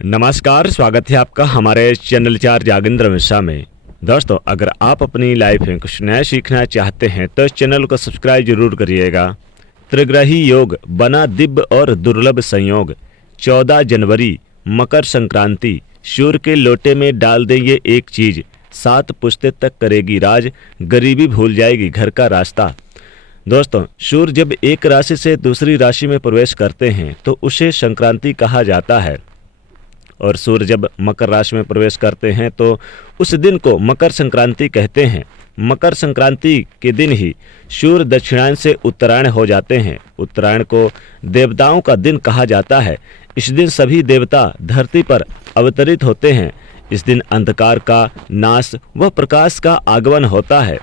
नमस्कार, स्वागत है आपका हमारे चैनल चार जागेंद्र मिश्रा में। दोस्तों, अगर आप अपनी लाइफ में कुछ नया सीखना चाहते हैं तो इस चैनल को सब्सक्राइब जरूर करिएगा। त्रिग्रही योग बना दिव्य और दुर्लभ संयोग। 14 जनवरी मकर संक्रांति। सूर्य के लोटे में डाल दें ये एक चीज, 7 पुश्ते तक करेगी राज, गरीबी भूल जाएगी घर का रास्ता। दोस्तों, सूर्य जब एक राशि से दूसरी राशि में प्रवेश करते हैं तो उसे संक्रांति कहा जाता है, और सूर्य जब मकर राशि में प्रवेश करते हैं तो उस दिन को मकर संक्रांति कहते हैं। मकर संक्रांति के दिन ही सूर्य दक्षिणायन से उत्तरायण हो जाते हैं। उत्तरायण को देवताओं का दिन कहा जाता है। इस दिन सभी देवता धरती पर अवतरित होते हैं। इस दिन अंधकार का नाश व प्रकाश का आगमन होता है।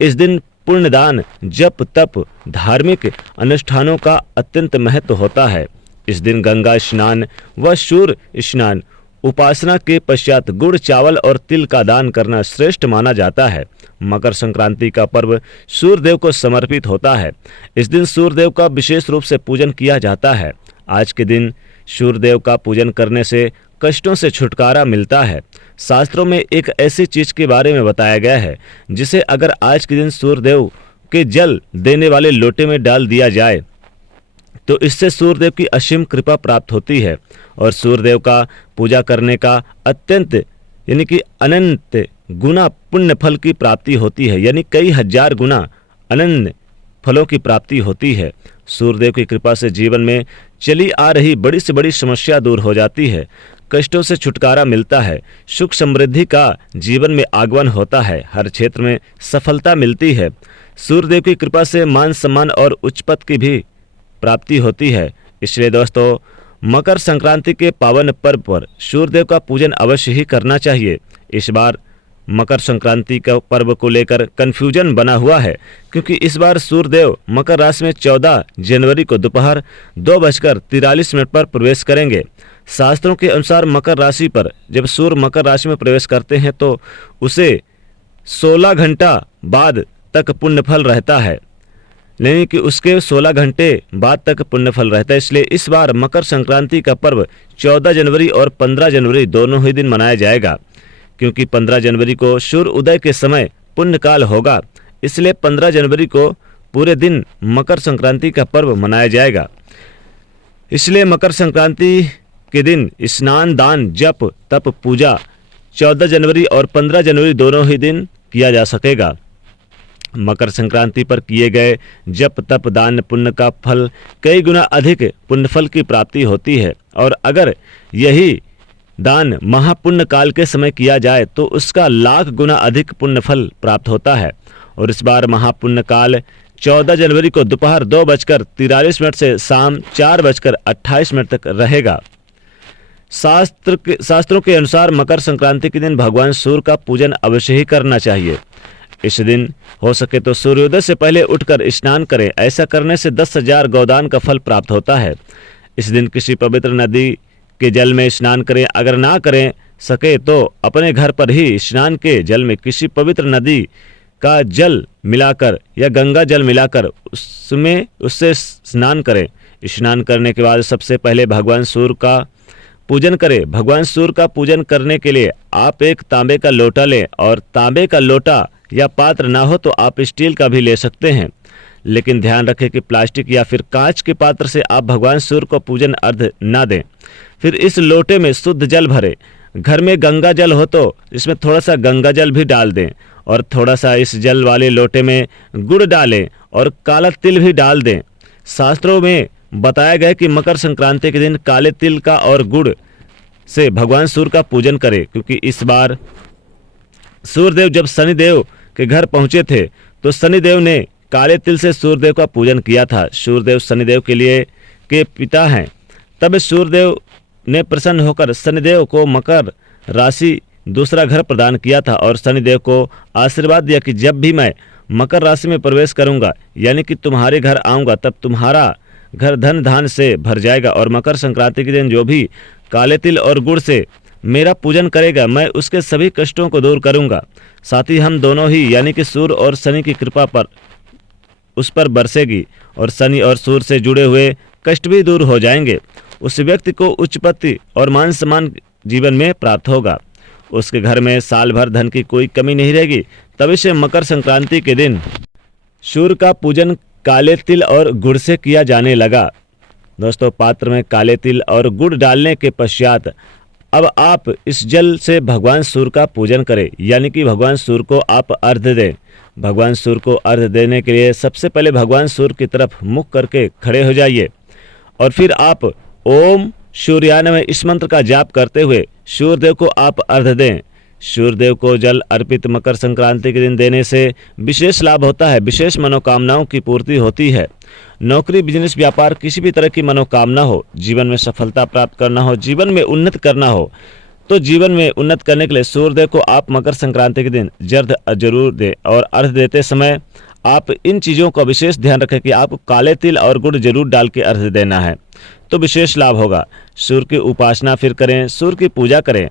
इस दिन पुण्यदान, जप, तप, धार्मिक अनुष्ठानों का अत्यंत महत्व होता है। इस दिन गंगा स्नान व सूर्य स्नान, उपासना के पश्चात गुड़, चावल और तिल का दान करना श्रेष्ठ माना जाता है। मकर संक्रांति का पर्व सूर्यदेव को समर्पित होता है। इस दिन सूर्यदेव का विशेष रूप से पूजन किया जाता है। आज के दिन सूर्यदेव का पूजन करने से कष्टों से छुटकारा मिलता है। शास्त्रों में एक ऐसी चीज के बारे में बताया गया है जिसे अगर आज के दिन सूर्यदेव के जल देने वाले लोटे में डाल दिया जाए तो इससे सूर्यदेव की असीम कृपा प्राप्त होती है, और सूर्यदेव का पूजा करने का अत्यंत यानी कि अनंत गुना पुण्य फल की प्राप्ति होती है, यानी कई हजार गुना अनंत फलों की प्राप्ति होती है। सूर्यदेव की कृपा से जीवन में चली आ रही बड़ी से बड़ी समस्या दूर हो जाती है, कष्टों से छुटकारा मिलता है, सुख समृद्धि का जीवन में आगमन होता है, हर क्षेत्र में सफलता मिलती है। सूर्यदेव की कृपा से मान सम्मान और उच्च पद की भी प्राप्ति होती है। इसलिए दोस्तों, मकर संक्रांति के पावन पर्व पर सूर्यदेव का पूजन अवश्य ही करना चाहिए। इस बार मकर संक्रांति का पर्व को लेकर कन्फ्यूजन बना हुआ है, क्योंकि इस बार सूर्यदेव मकर राशि में 14 जनवरी को दोपहर 2:43 पर प्रवेश करेंगे। शास्त्रों के अनुसार मकर राशि पर जब सूर्य मकर राशि में प्रवेश करते हैं तो उसे 16 घंटा बाद तक पुण्यफल रहता है, यानी कि उसके 16 घंटे बाद तक पुण्यफल रहता है। इसलिए इस बार मकर संक्रांति का पर्व 14 जनवरी और 15 जनवरी दोनों ही दिन मनाया जाएगा, क्योंकि 15 जनवरी को सूर्य उदय के समय पुण्यकाल होगा। इसलिए 15 जनवरी को पूरे दिन मकर संक्रांति का पर्व मनाया जाएगा। इसलिए मकर संक्रांति के दिन स्नान, दान, जप, तप, पूजा 14 जनवरी और 15 जनवरी दोनों ही दिन किया जा सकेगा। मकर संक्रांति पर किए गए जप, तप, दान, पुण्य का फल कई गुना अधिक पुण्यफल की प्राप्ति होती है, और अगर यही दान महापुण्य काल के समय किया जाए तो उसका लाख गुना अधिक पुण्यफल प्राप्त होता है। और इस बार महापुण्य काल 14 जनवरी को दोपहर 2:43 से शाम 4:28 तक रहेगा। शास्त्रों के अनुसार मकर संक्रांति के दिन भगवान सूर्य का पूजन अवश्य ही करना चाहिए। इस दिन हो सके तो सूर्योदय से पहले उठकर स्नान करें। ऐसा करने से 10,000 गोदान का फल प्राप्त होता है। इस दिन किसी पवित्र नदी के जल में स्नान करें। अगर ना करें सके तो अपने घर पर ही स्नान के जल में किसी पवित्र नदी का जल मिलाकर या गंगा जल मिलाकर उससे स्नान करें। स्नान करने के बाद सबसे पहले भगवान सूर्य का पूजन करें। भगवान सूर्य का पूजन करने के लिए आप एक तांबे का लोटा लें, और तांबे का लोटा या पात्र ना हो तो आप स्टील का भी ले सकते हैं, लेकिन ध्यान रखें कि प्लास्टिक या फिर कांच के पात्र से आप भगवान सूर्य को पूजन अर्घ ना दें। फिर इस लोटे में शुद्ध जल भरें। घर में गंगा जल हो तो इसमें थोड़ा सा गंगा जल भी डाल दें, और थोड़ा सा इस जल वाले लोटे में गुड़ डालें और काला तिल भी डाल दें। शास्त्रों में बताया गया कि मकर संक्रांति के दिन काले तिल का और गुड़ से भगवान सूर्य का पूजन करें, क्योंकि इस बार सूर्यदेव जब शनिदेव के घर पहुंचे थे तो शनिदेव ने काले तिल से सूर्यदेव का पूजन किया था। सूर्यदेव शनिदेव के पिता हैं। तब सूर्यदेव ने प्रसन्न होकर शनिदेव को मकर राशि दूसरा घर प्रदान किया था, और शनिदेव को आशीर्वाद दिया कि जब भी मैं मकर राशि में प्रवेश करूंगा, यानी कि तुम्हारे घर आऊंगा, तब तुम्हारा घर धन धान से भर जाएगा। और मकर संक्रांति के दिन जो भी काले तिल और गुड़ से मेरा पूजन करेगा, मैं उसके सभी कष्टों को दूर करूंगा। साथ ही हम दोनों ही यानी कि सूर्य और शनि की कृपा पर उस पर बरसेगी, और शनि और सूर्य से जुड़े हुए कष्ट भी दूर हो जाएंगे। उस व्यक्ति को उच्च पद और मान सम्मान जीवन में प्राप्त होगा। उसके घर में साल भर धन की कोई कमी नहीं रहेगी। तभी से मकर संक्रांति के दिन सूर्य का पूजन काले तिल और गुड़ से किया जाने लगा। दोस्तों, पात्र में काले तिल और गुड़ डालने के पश्चात अब आप इस जल से भगवान सूर्य का पूजन करें, यानी कि भगवान सूर्य को आप अर्घ्य दें। भगवान सूर्य को अर्घ्य देने के लिए सबसे पहले भगवान सूर्य की तरफ मुख करके खड़े हो जाइए और फिर आप ओम सूर्यानमः इस मंत्र का जाप करते हुए सूर्यदेव को आप अर्घ्य दें। सूर्यदेव को जल अर्पित मकर संक्रांति के दिन देने से विशेष लाभ होता है, विशेष मनोकामनाओं की पूर्ति होती है। नौकरी, बिजनेस, व्यापार, किसी भी तरह की मनोकामना हो, जीवन में सफलता प्राप्त करना हो, जीवन में उन्नत करना हो, तो जीवन में उन्नत करने के लिए सूर्यदेव को आप मकर संक्रांति के दिन जर्द जरूर दें। और अर्घ्य देते समय आप इन चीज़ों का विशेष ध्यान रखें कि आपको काले तिल और गुड़ जरूर डाल के अर्घ्य देना है, तो विशेष लाभ होगा। सूर्य की उपासना फिर करें, सूर्य की पूजा करें।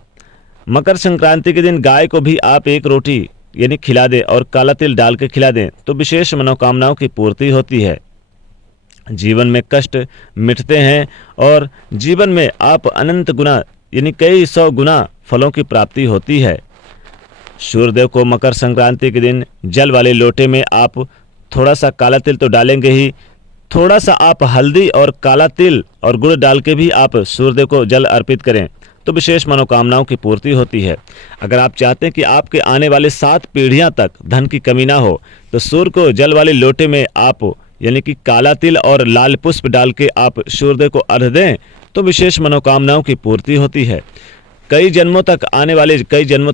मकर संक्रांति के दिन गाय को भी आप एक रोटी यानी खिला दें और काला तिल डाल के खिला दें, तो विशेष मनोकामनाओं की पूर्ति होती है। जीवन में कष्ट मिटते हैं और जीवन में आप अनंत गुना यानी कई सौ गुना फलों की प्राप्ति होती है। सूर्यदेव को मकर संक्रांति के दिन जल वाले लोटे में आप थोड़ा सा काला तिल तो डालेंगे ही, थोड़ा सा आप हल्दी और काला तिल और गुड़ डाल के भी आप सूर्यदेव को जल अर्पित करें, तो विशेष मनोकामनाओं की पूर्ति होती है। अगर आप चाहते हैं कि आपके आने वाले 7 पीढ़ियां तक धन की कमी ना हो, तो सूर्य को जल वाले लोटे में आप यानी कि काला तिल और लाल पुष्प डाल के आप सूर्यदेव को अर्घ्य दें, तो विशेष मनोकामनाओं की पूर्ति होती है। कई जन्मों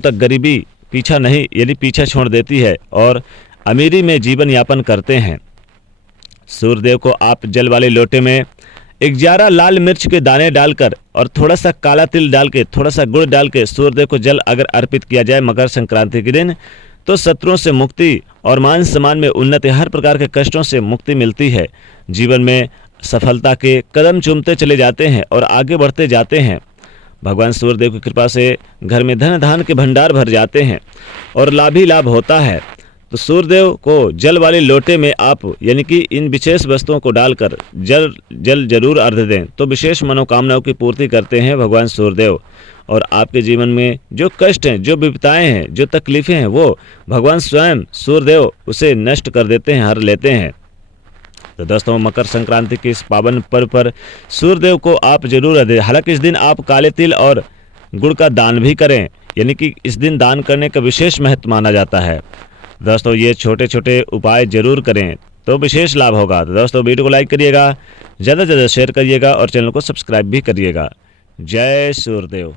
तक गरीबी पीछा नहीं यानी पीछा छोड़ देती है और अमीरी में जीवन यापन करते हैं। सूर्यदेव को आप जल वाले लोटे में 11 लाल मिर्च के दाने डालकर और थोड़ा सा काला तिल डाल के, थोड़ा सा गुड़ डाल के सूर्यदेव को जल अगर अर्पित किया जाए मकर संक्रांति के दिन, तो शत्रुओं से मुक्ति और मान सम्मान में उन्नति, हर प्रकार के कष्टों से मुक्ति मिलती है। जीवन में सफलता के कदम चूमते चले जाते हैं और आगे बढ़ते जाते हैं। भगवान सूर्यदेव की कृपा से घर में धन धान के भंडार भर जाते हैं और लाभ ही लाभ होता है। तो सूर्यदेव को जल वाले लोटे में आप यानी कि इन विशेष वस्तुओं को डालकर जल जरूर अर्घ्य दें, तो विशेष मनोकामनाओं की पूर्ति करते हैं भगवान सूर्यदेव। और आपके जीवन में जो कष्ट हैं, जो विपदाएं हैं, जो तकलीफें हैं, वो भगवान स्वयं सूर्यदेव उसे नष्ट कर देते हैं, हर लेते हैं। तो दोस्तों, मकर संक्रांति के इस पावन पर्व पर सूर्यदेव को आप जरूर अर्घ्य दें। हालांकि इस दिन आप काले तिल और गुड़ का दान भी करें, यानी कि इस दिन दान करने का विशेष महत्व माना जाता है। दोस्तों, ये छोटे छोटे उपाय जरूर करें तो विशेष लाभ होगा। तो दोस्तों, वीडियो को लाइक करिएगा, ज़्यादा से ज़्यादा शेयर करिएगा और चैनल को सब्सक्राइब भी करिएगा। जय सूर्यदेव।